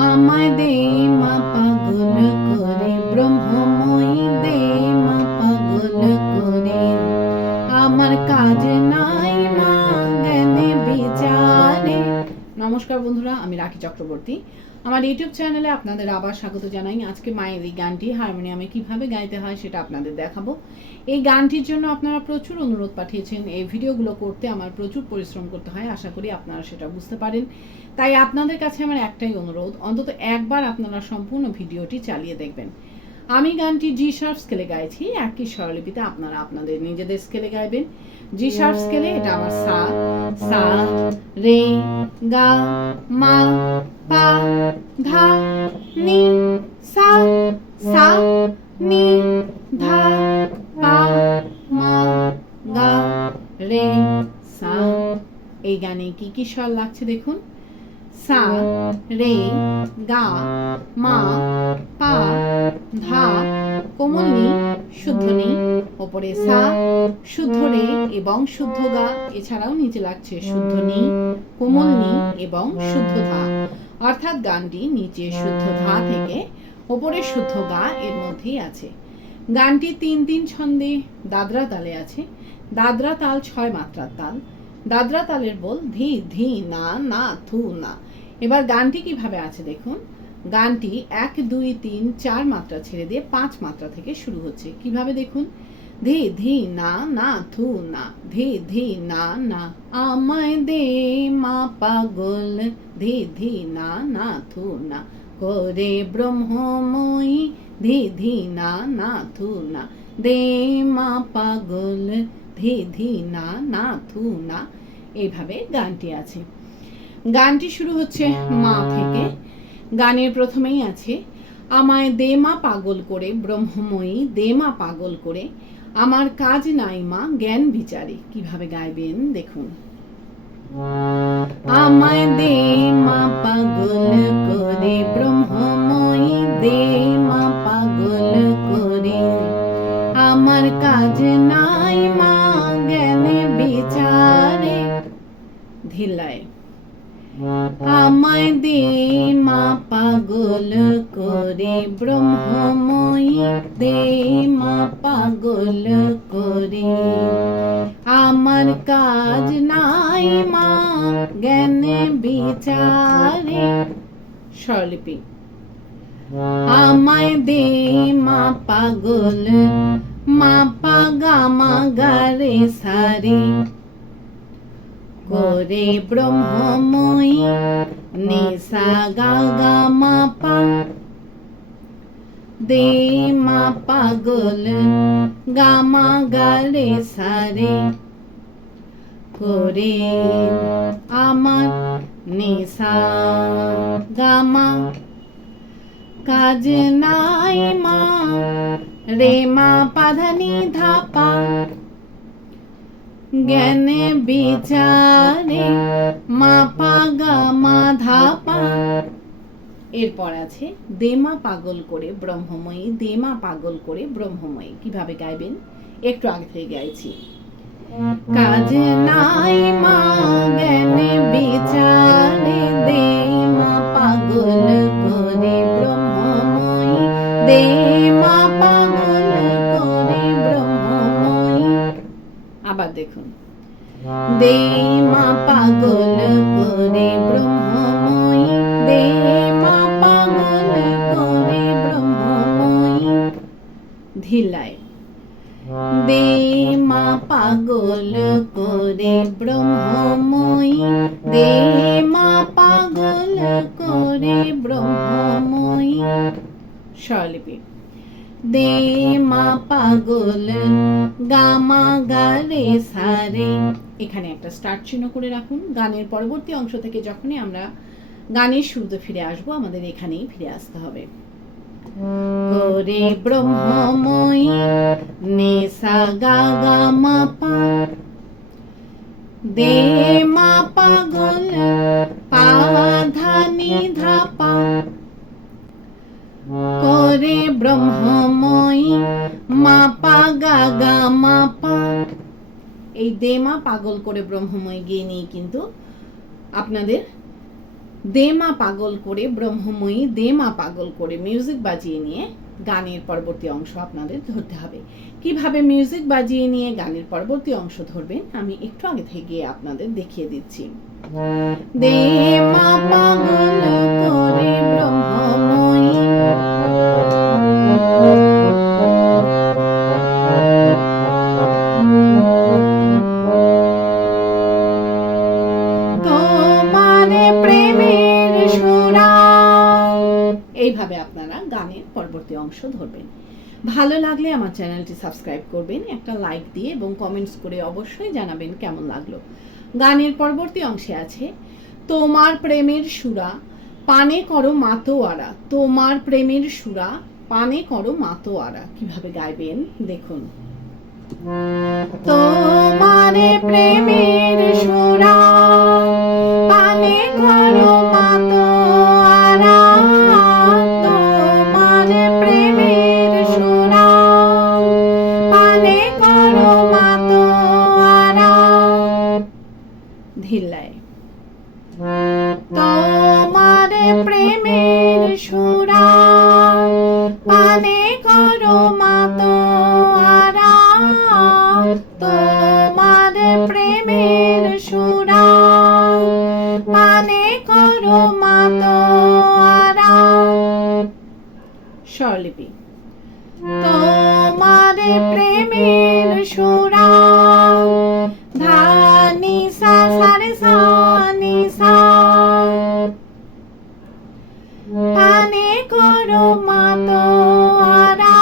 আমায় দে মা পাগল করে ব্রহ্মময়ী দে মা পাগল করে আমার কাজ নাই মা জ্ঞানে বিচারে। নমস্কার বন্ধুরা, আমি রাখি চক্রবর্তী। আমার ইউটিউব চ্যানেলে আপনাদের আবার স্বাগত জানাই। আজকে মায়ের এই গানটি হারমোনিয়ামে কিভাবে গাইতে হয় সেটা আপনাদের দেখাবো। এই গানটির জন্য আপনারা প্রচুর অনুরোধ পাঠিয়েছেন। এই ভিডিওগুলো করতে আমার প্রচুর পরিশ্রম করতে হয়, আশা করি আপনারা সেটা বুঝতে পারেন। তাই আপনাদের কাছে আমার একটাই অনুরোধ, অন্তত একবার আপনারা সম্পূর্ণ ভিডিওটি চালিয়ে দেখবেন। আমি গানটি জি শার্প স্কেলে গাইছি, একই স্বরলিপিতে আপনারা আপনাদের নিজেদের স্কেলে গাইবেন। জি শার্প স্কেলে এটা আমার সা, সা রে গা মা পা ধা নি সা, সা নি ধা পা মা গা রে সা। এই গানে কি কি স্বর লাগছে দেখুন। সা রে গা মা পা ধা কোমল নি শুদ্ধ নি, ওপরে সা শুদ্ধ রে এবং শুদ্ধ গা, এছাড়াও নিচে লাগছে শুদ্ধ নি কোমল নি এবং শুদ্ধ ধা। অর্থাৎ গানটি নিচে শুদ্ধ ধা থেকে ওপরে শুদ্ধ গা এর মধ্যেই আছে। গানটি ৩-৩ ছন্দে দাদরা তালে আছে। দাদরা তাল ৬ মাত্রার তাল। দাদরা তালের বল ধি ধি না না থু না। এবার গানটি কিভাবে আছে দেখুন। গানটি ১ ২ ৩ ৪ মাত্রা ছেড়ে দিয়ে ৫ মাত্রা থেকে শুরু হচ্ছে। কিভাবে দেখুন। ধি ধি না না থু না, ধি ধি না না আমায় দে মা পাগল, ধি ধি না না থু না করে ব্রহ্মময়ী, ধি ধি না না থু না দে মা পাগল, ধি ধি না না থু না। এইভাবে গানটি আছে। গানটি শুরু হচ্ছে মা থেকে। গানের প্রথমেই আছে আমায় দে মা পাগল করে ব্রহ্মময়ী, দে মা পাগল করে আমার কাজ নাই মা জ্ঞান বিচারে। কিভাবে গাইবেন দেখুন। আমায় দে মা পাগল করে ব্রহ্মময়ী, দে মা পাগল করে আমার কাজ নাই মা জ্ঞান বিচারে। ধিলায় আমায় দে মা পাগল করে ব্রহ্মময়ী, দে মা পাগল করে আমার কাজ নাই মা জ্ঞান বিচারে। স্বরলিপি আমায় দে মা পাগল মা পা গা মা গা রে সারে করে ব্রহ্মময়ী, নি সা গা গা মা পা দে মা পাগল গা মা গা রে সারে করে আমার নি সা গা মা কাজ নাই মা রে মা পাধানি ধা পা জ্ঞানে বিচারে মা পা গা মা ধা পা। এরপর আছে দেমা পাগল করে ব্রহ্মময়ী, দেমা পাগল করে ব্রহ্মময়ী। কিভাবে গাইবেন একটু আগে থেকে গাইছি। কাজ নাই মা জ্ঞানে বিচারে, দেমা পাগল করে ব্রহ্মময়ী, দেমা পাগল করে ব্রহ্মময়ী। আবার দেখুন। দে মা পাগল করে ব্রহ্মময়ী, দে মা পাগল করে ব্রহ্মময়ী। ধিলায় দে মা পাগল করে ব্রহ্মময়ী, দে মা পাগল করে ব্রহ্মময়ী। স্বরলিপি দে মা পাগল গা মা গা রে সারে। এখানে একটা স্টার্ট চিহ্ন করে রাখুন। গানের পরবর্তী অংশ থেকে যখনই আমরা গানের শুরুতে ফিরে আসবো, আমাদের এখানেই ফিরে আসতে হবে। করে ব্রহ্মময়ী, নে সা গা গা মা পা দে মা পাগল পা ধা নি ধা পা করে ব্রহ্মময়ী, মা পা গা গা মা পা। এই দে মা পাগল করে ব্রহ্মময়ী গিয়ে নিয়ে কিন্তু আপনাদের দে মা পাগল করে ব্রহ্মময়ী দে মা পাগল করে মিউজিক বাজিয়ে নিয়ে গানের পরবর্তী অংশ আপনাদের ধরতে হবে। কিভাবে মিউজিক বাজিয়ে নিয়ে গানের পরবর্তী অংশ ধরবেন আমি একটু আগে থেকে আপনাদের দেখিয়ে দিচ্ছি। দে মা পাগল করে ব্রহ্মময়ী এইভাবে আপনারা গানের পরবর্তী অংশ ধরবেন। ভালো লাগলে আমার চ্যানেলটি সাবস্ক্রাইব করবেন, একটা লাইক দিয়ে এবং কমেন্টস করে অবশ্যই জানাবেন কেমন লাগলো। গানের পরবর্তী অংশে আছে তোমার প্রেমের সুরা পানে করো মাতোয়ারা, তোমার প্রেমের সুরা পানে করো মাতোয়ারা। কিভাবে গাইবেন দেখুন। তোমার প্রেমের সুরা পানে করো মাতোয়ারা, তোমার প্রেমের সুরা পানে করো মাতোয়ারা। ধিল্লায় তোমার প্রেমের সুরা পানে করো মাতোয়ারা, তোমার প্রেমের সুরা পানে করো মাতোয়ারা। স্বরলিপি তোমার প্রেমের সুরা ধা নি সা সা রে সা নি সা পানে করো মাতোয়ারা,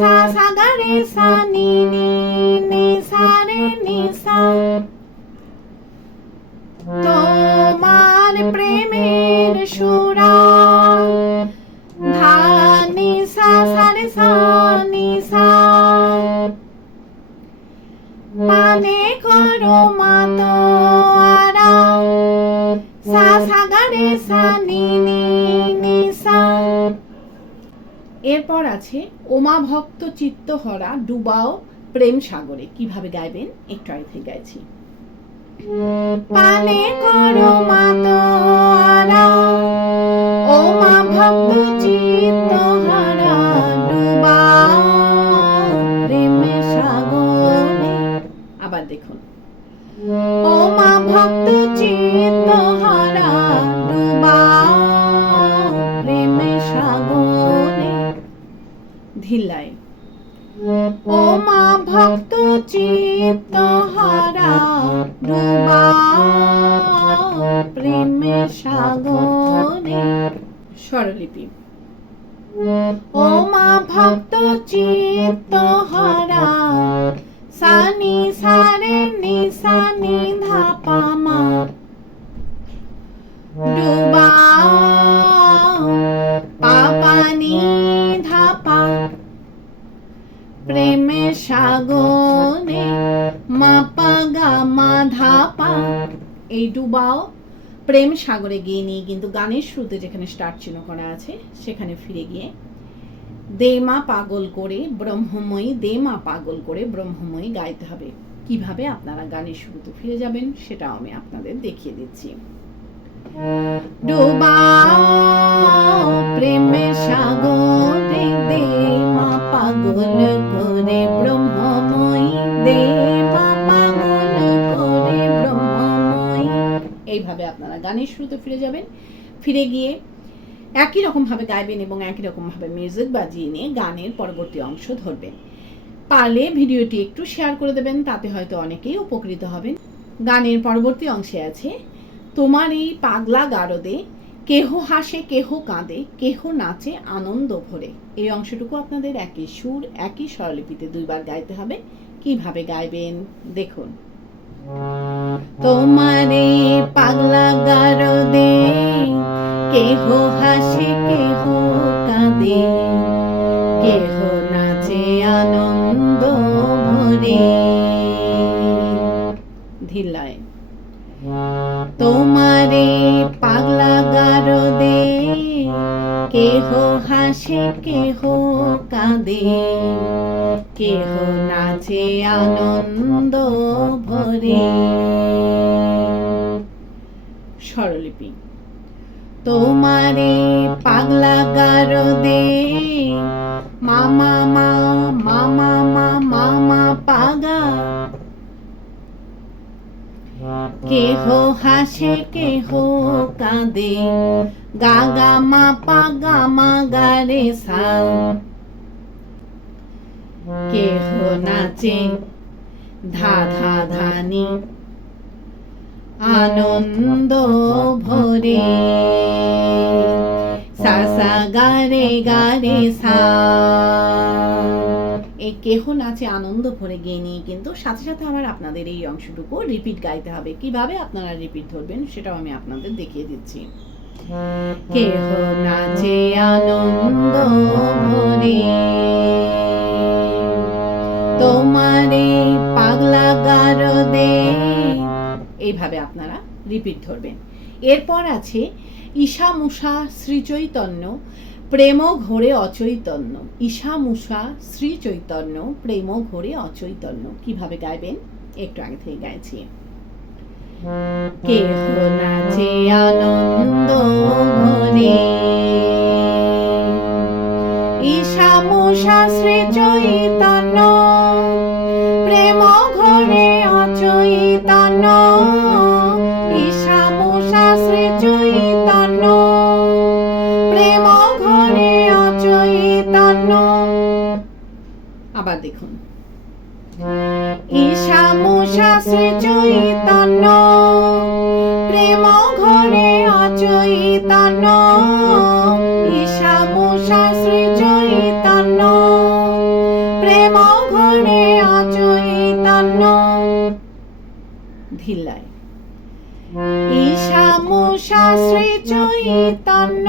সা সা গা রে সা নি নি নি সা রে নি সা। তোমার প্রেমের সুরা ধা নি সা সা রে সা নি সা পানে করো মাতোয়ারা, সা সা গা রে সা নি নি নি সা। এরপর আছে ওমা ভক্ত চিত্ত হরা ডুবাও প্রেম সাগরে। কিভাবে গাইবেন একটু আগে গাইছি। পানে করো মাতোয়ারা ওমা ভক্ত চিত্ত হরা ডুবাও প্রেম সাগরে। আবার দেখুন। ওমা ভক্ত চিত্ত হরা ডুবাও প্রেম সাগরে। ধিল্লায় ওমা ভক্ত চিত্ত হরা ডুবাও প্রেম সাগরে। স্বরলিপি ওমা ভক্ত চিত্ত হরা সা নি সা রে নি সা নি ধা পা মা ডুবাও পা পা নি ধা পা প্রেম সাগরে মা পা গা মা ধা পা। এই ডুবাও প্রেম সাগরে গিয়ে নিয়ে কিন্তু গানের শুরুতে যেখানে স্টার্ট চিহ্ন করা আছে সেখানে ফিরে গিয়ে দে মা পাগল করে ব্রহ্মময়ী দে মা পাগল করে ব্রহ্মময়ী গাইতে হবে। কিভাবে আপনারা গানের শুরুতে ফিরে যাবেন সেটাও আমি আপনাদের দেখিয়ে দিচ্ছি। ডুবাও প্রেম সাগরে দে মা পাগল করে ব্রহ্মময়ী দে মা পাগল করে ব্রহ্মময়ী। এইভাবে আপনারা গানের শুরুতে ফিরে যাবেন, ফিরে গিয়ে একই রকম ভাবে গাইবেন এবং একই রকম ভাবে মিউজিক বাজিয়ে নিয়ে গানের পরবর্তী অংশ ধরবেন। পারলে ভিডিওটি একটু শেয়ার করে দেবেন, তাতে হয়তো অনেকেই উপকৃত হবেন। গানের পরবর্তী অংশে আছে তোমার এই পাগলা গারদে কেহ হাসে কেহ কাঁদে কেহ নাচে আনন্দ ভরে। এই অংশটুকু আপনাদের একই সুর একই স্বরলিপিতে দুইবার গাইতে হবে। কিভাবে গাইবেন দেখুন। তোমার এই পাগলা গারদে কেহ হাসে কেহ কাঁদে কেহ নাচে আনন্দ ভরে। ধিল্লায় তোমারে পাগলা গারদে কেহ হাসে কেহ কাঁদে কেহ নাচে আনন্দ ভরে। স্বরলিপি। তোমারে পাগলা গারদে মামা মা মামা মা মামা পাগা, কেহ হাসে কেহ কাঁদে গা গা মা পাগা মা গা রে সা, কেহ নাচে ধা ধা ধানি আনন্দ ভরে সা সা গা রে সা। এই কেহ নাচে আনন্দ ভরে গিয়ে নিয়ে কিন্তু সাথে সাথে আমার আপনাদের এই অংশটুকু রিপিট গাইতে হবে। কিভাবে আপনারা রিপিট ধরবেন সেটাও আমি আপনাদের দেখিয়ে দিচ্ছি। কেহ নাচে আনন্দ ভরে তোমারে পাগলা গারদে, এইভাবে আপনারা রিপিট ধরবেন। এরপর আছে ঈশা মুষা শ্রী চৈতন্য প্রেম ঘোরে অচৈতন্য। ঈশা মুষা শ্রী চৈতন্য প্রেম ঘোরে অচৈতন্য। কিভাবে গাইবেন একটু আগে থেকে গাইছি। কেহ নাচে আনন্দ ভরে ঈশা মুষা শ্রী চৈতন্য প্রেম ঘোরে অচৈতন্য। ঈশা মুষা শ্রী চৈতন্য প্রেম ঘোরে অচৈতন্য। আবার দেখুন। ঈশা মুষা শ্রী চৈতন্য প্রেম ঘোরে অচৈতন্য। ঈশা মুষা শ্রী চৈতন্য প্রেম ঘোরে অচৈতন্য। ধিল্লায়। ঈশা মুষা শ্রী চৈতন্য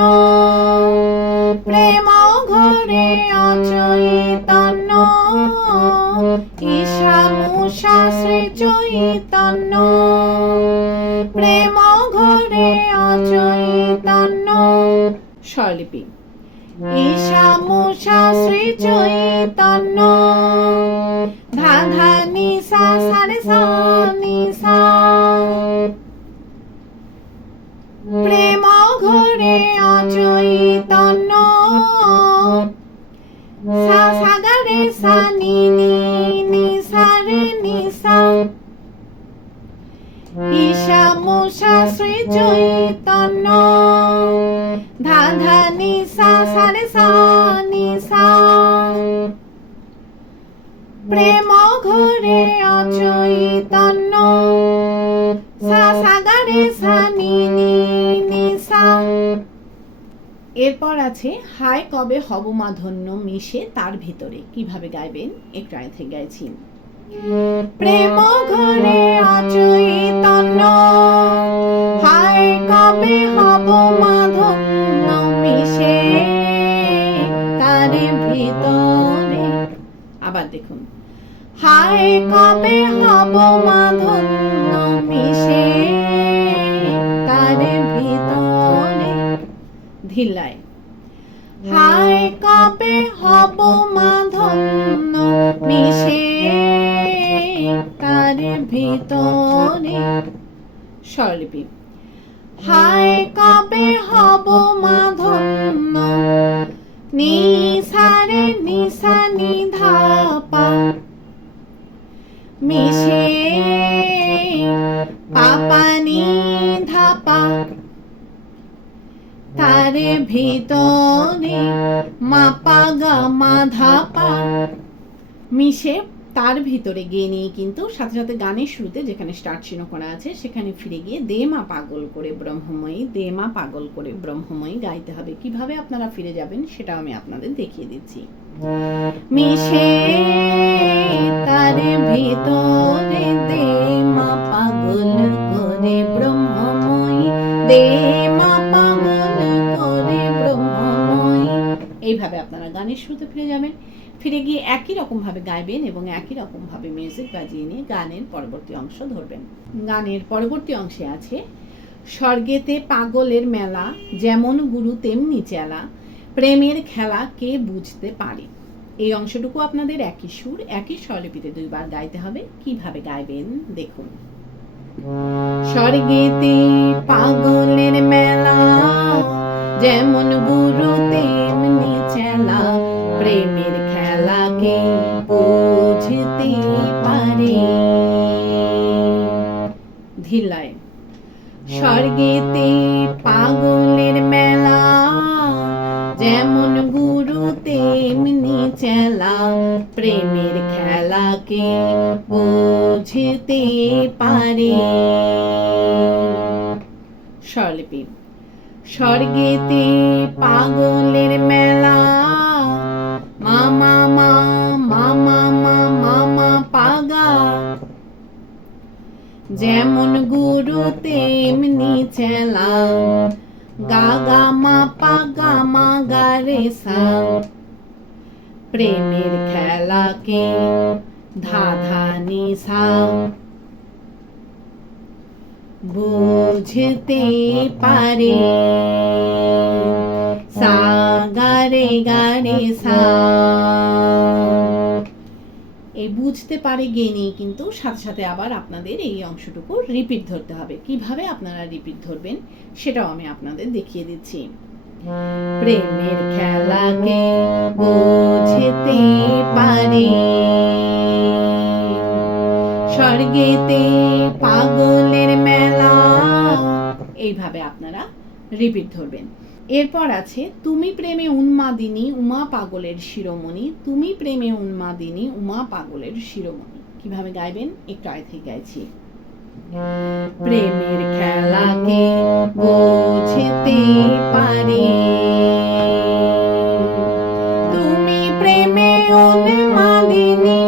প্রেম ঘোরে অচৈতন্য। ঈশা মুষা শ্রী চৈতন্য প্রেম ঘোরে অচৈতন্য। স্বরলিপি। ঈশা মুষা শ্রী চৈতন্য ধা ধা নি সা সা রে সা নি সা, প্রেম ঘোরে অচৈতন্য সা সা গা রে সা নি নি নি সা রে নি সা। ঈশা মুষা শ্রী চৈতন্য ধা ধা নি সা সা রে সা নি সা, প্রেম ঘোরে অচৈতন্য সা সা গা রে সা নি নি নি সা। এরপর আছে হায় কবে হব মা ধন্য মিশে তার ভিতরে। কিভাবে গাইবেন একটু আগে থেকে গাইছি। প্রেম ঘোরে অচৈতন্য হায় কবে হব মা ধন্য মিশে তার ভিতরে। আবার দেখুন। হায় কবে হব মা ধন্য মিশে তার ভিতরে। ধিল্লায়। হায় কবে হব মা ধন্য মিশে তার ভিতরে। স্বরলিপি। হায় কবে হব মা ধন্য নি সা রে নি সা নি ধা পা, মিশে পাপা নি ধা পা তার ভিতরে মা পা গা মা ধা পা। মিশে তার ভিতরে গিয়ে নিয়ে কিন্তু সাথে সাথে গানের শুরুতে যেখানে স্টার্ট চিহ্ন করা আছে সেখানে ফিরে গিয়ে দে মা পাগল করে ব্রহ্মময়ী দে মা পাগল করে ব্রহ্মময়ী গাইতে হবে। কিভাবে আপনারা ফিরে যাবেন সেটা আমি আপনাদের দেখিয়ে দিচ্ছি। মিশে তার ভিতরে দে মা পাগল করে ব্রহ্মময়ী দে মা পাগল করে ব্রহ্মময়ী। এইভাবে আপনারা গানের শুরুতে ফিরে যাবেন। ফিরে গিয়ে একই রকম ভাবে গাইবেন এবং একই রকম ভাবে মিউজিক বাজিয়ে নিয়ে গানের পরবর্তী অংশ ধরবেন। গানের পরবর্তী অংশে আছে স্বর্গেতে পাগলের মেলা যেমন গুরু তেমনি চেলা প্রেমের খেলা কে বুঝতে পারে। এই অংশটুকু আপনাদের একই সুর একই স্বরলিপিতে দুইবার গাইতে হবে। কিভাবে গাইবেন দেখুন। স্বর্গেতে পাগলের মেলা, যেমন গুরু তেমনি চেলা, প্রেমের খেলাকে বুঝতে পারে। ধিলায় স্বর্গেতে পাগলের মেলা, যেমন গুরু তেমনি চেলা, প্রেমের খেলাকে বুঝতে পারে। স্বরলিপি স্বর্গেতে পাগলের মেলা, মামা মা মামা মা মামা পাগা, যেমন গুরু তেমনি চেলা, গা গা মা পা গা মা গা রে সা, প্রেমের খেলাকে ধা ধা নি সা বুঝতে পারে। সা গা রে সা। এই বুঝতে পারে গিয়ে নিয়ে কিন্তু সাথে সাথে আবার আপনাদের এই অংশটুকু রিপিট ধরতে হবে। কিভাবে আপনারা রিপিট ধরবেন সেটাও আমি আপনাদের দেখিয়ে দিচ্ছি। প্রেমের খেলাকে বুঝতে পারে, স্বর্গেতে পাগলের মেলা, এইভাবে আপনারা রিপিট ধরবেন। এরপর আছে তুমি প্রেমে উন্মাদিনী উমা পাগলের শিরোমণি, তুমি প্রেমে উন্মাদিনী উমা পাগলের শিরোমণি। কিভাবে গাইবেন একটু আগে থেকে গাইছি। প্রেমের খেলাকে বুঝতে পারে, তুমি প্রেমে উন্মাদিনী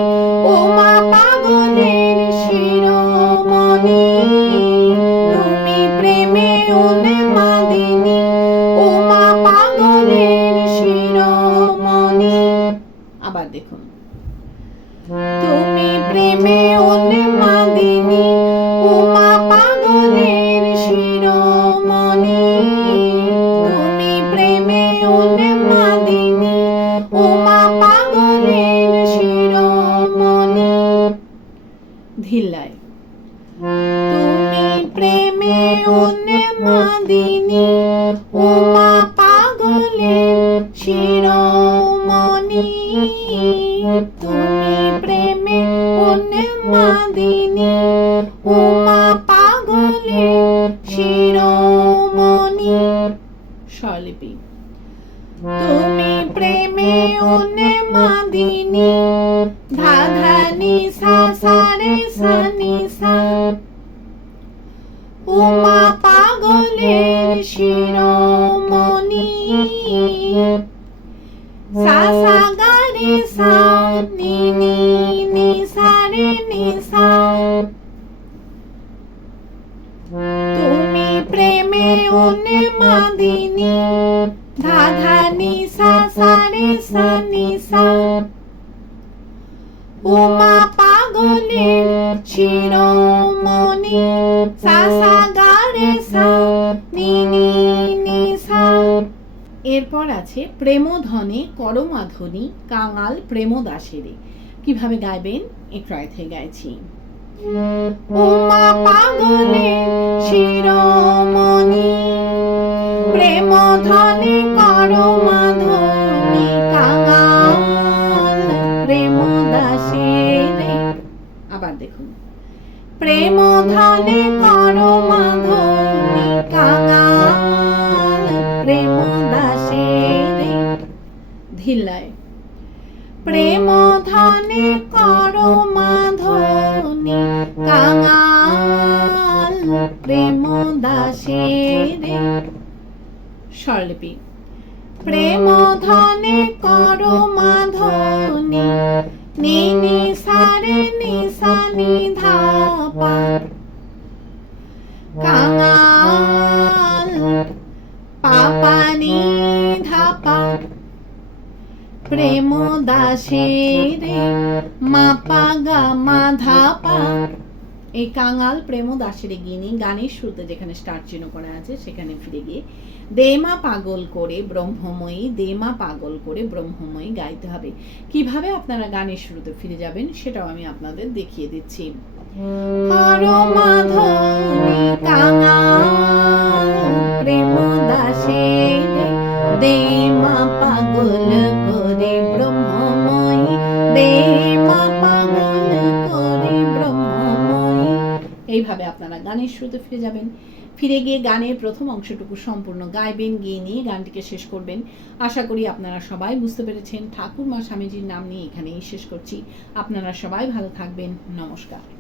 উমা পাগলের শিরোমণি, তুমি প্রেমে উন্মাদিনী উমা পাগলের শিরোমণি। আবার দেখুন, তুমি প্রেমে উন্মাদিনী উমা পাগলের শিরোমণি, তুমি প্রেমে উন্মাদিনী উমা পাগলের শিরোমণি। ধিল্লায় তুমি প্রেমে উন্মাদিনী উমা পাগলের শিরোমণি, তুমি প্রেমে উন্মাদিনী উমা পাগলের শিরোমণি। স্বরলিপি তুমি প্রেমে উন্মাদিনী ধা ধা নি সা সা রে সা নি সা, উমা পাগলের শিরোমণি, সা সা গা রে সা নি নি নি সা রে নি সা, তুমি প্রেমে উন্মাদিনী ধা ধা নি সা সা রে সা নি সা, উমা পাগলের শিরোমণি, সা সা গা রে সা নি নি নি সা। এরপর আছে প্রেমধনে করমাধনী কাঙাল প্রেমদাসেরে। কিভাবে গাইবেন একটু আগে থেকে গাইছি। উমা পাগলের শিরোমণি, প্রেমধনে করমাধনী কাঙাল প্রেমদাসেরে। আবার দেখুন, প্রেমধনে করমাধনী কাঙাল প্রেমদাসেরে। ধিল্লায় প্রেমধনে করমাধনী কাঙাল প্রেমদাসেরে। স্বরলিপি প্রেমধনে করমাধনী নি নি সা রে নি সা নি ধা পা, কাঙাল পা পা নি ধা পা, প্রেমদাসেরে মা পা গা মা ধা পা। এই কাঙাল প্রেমদাসেরে গিয়ে নিয়ে গানের শুরুতে যেখানে স্টার্ট চিহ্ন করা আছে সেখানে ফিরে গিয়ে দেমা পাগল করে ব্রহ্মময়ী, দেমা পাগল করে ব্রহ্মময়ী গাইতে হবে। কিভাবে আপনারা গানের শুরুতে ফিরে যাবেন সেটাও আমি আপনাদের দেখিয়ে দিচ্ছি। হর মাধবী কাঙাল প্রেম দাসে দে মা পাগল করে ব্রহ্মময়ী, দে মা পাগল করে ব্রহ্মময়ী। এইভাবে আপনারা গানের শুরুতে ফিরে যাবেন, ফিরে গিয়ে গানের প্রথম অংশটুকু সম্পূর্ণ গাইবেন, গিয়ে নিয়ে গানটিকে শেষ করবেন। আশা করি আপনারা সবাই বুঝতে পেরেছেন। ঠাকুর মা স্বামীজির নাম নিয়ে এখানেই শেষ করছি। আপনারা সবাই ভালো থাকবেন। নমস্কার।